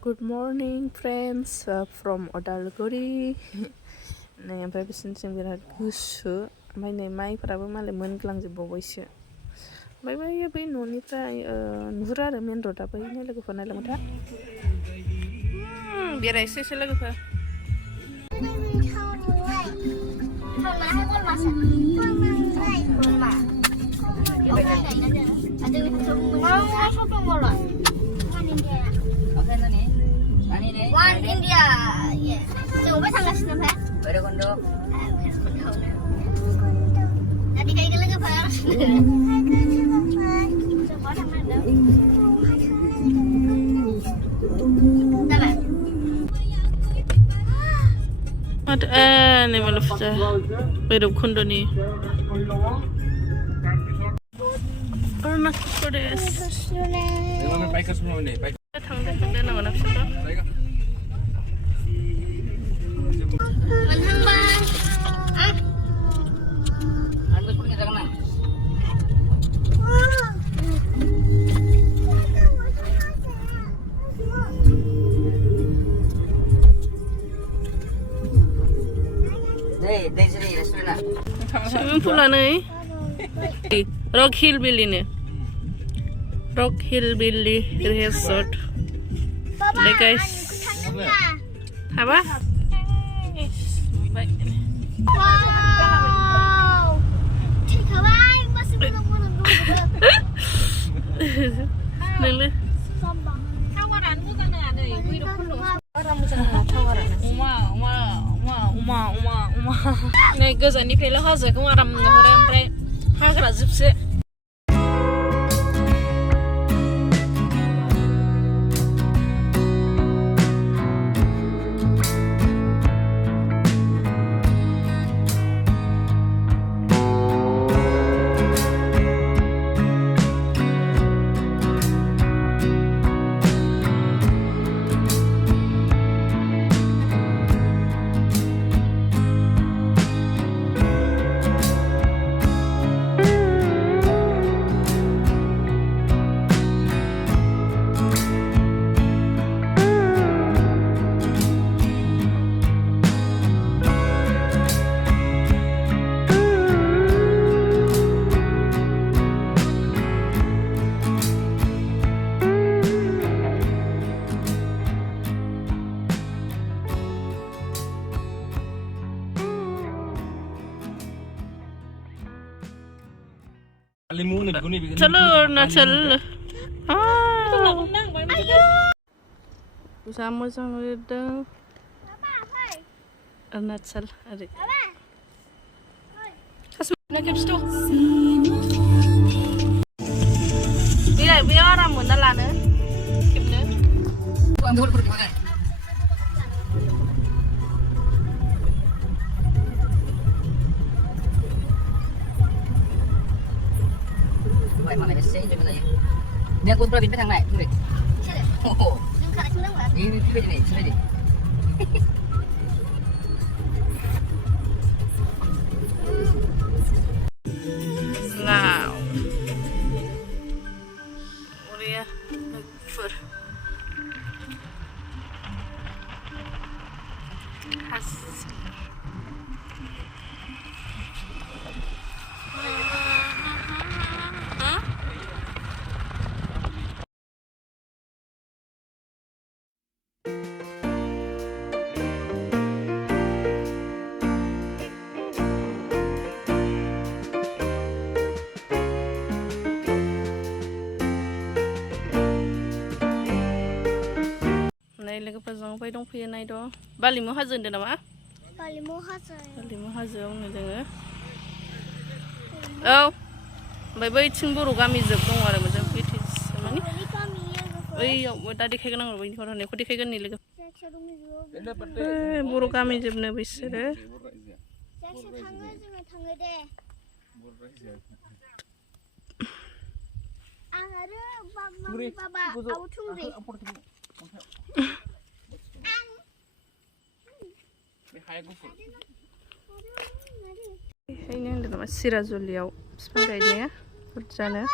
Good morning, friends from Odalguri. नै ओमफ्राय बिसोरनिथिं बिराद गुसु ओमफ्राय नै माइफोराबो मालाय मोनग्लांजोबबावबायसो ओमफ्राय बैयो बै न'निफ्राय नुहुरो आरो मेन र'डआ बैनो लोगोफोर नायलांबाय था बेरायसैसो लोगोफोर One India, yes. Coba tanggal siapa? Bhairabkunda. Bhairabkunda. Nanti kayak gini apa? Coba tanggal dah. Mana? Madad nih malu fta. Bhairabkunda nih. Pernah kudes. Jangan baik semua ni. Baik. Thungri Dena mana fta? Menang bang. Anda punya jangan. Deh sini restoran. Swimming pool nih. Rock Hillbilly nih. Rock Hillbilly Resort. Lihat guys. Apa? Baik. Wow. Cikawai masih belum menunggu. Nengli. Tawaranmu kan ada ya? Orang macam tawaran. Uma. Nih गोजाननिफ्राय हाजोखौ आराम नुहुरो ओमफ्राय हाग्रा जोबसो. Balemu ni begini. Telur Natal. Bersama sama itu. Natal ada. Kasih nak kip stu. Biar orang mana lana. Kipnya. Ambil pergi mana? Mana cái xe bên này, nè con ra bên thằng này, đi. Đi bên này, xe đi. Wow. Oraya fır. Has. Logoफोर जों फै दंफैयो नाय दं बालिमु हाजो होनदों नामा Balemu hasil. बालिमु हाजोआवनो जोङो औ ओमफ्राय बैथिं बर' गामि जोब दं आरो मोजां बैथिं माने बैयाव दा देखायगोन आं बैनिखौ होननायखौ देखायगोन नै लोगो बर' गामि जोबनो बिसोरो Ini yang dalam Sirazuliau, sebagai ini ya, berjalan.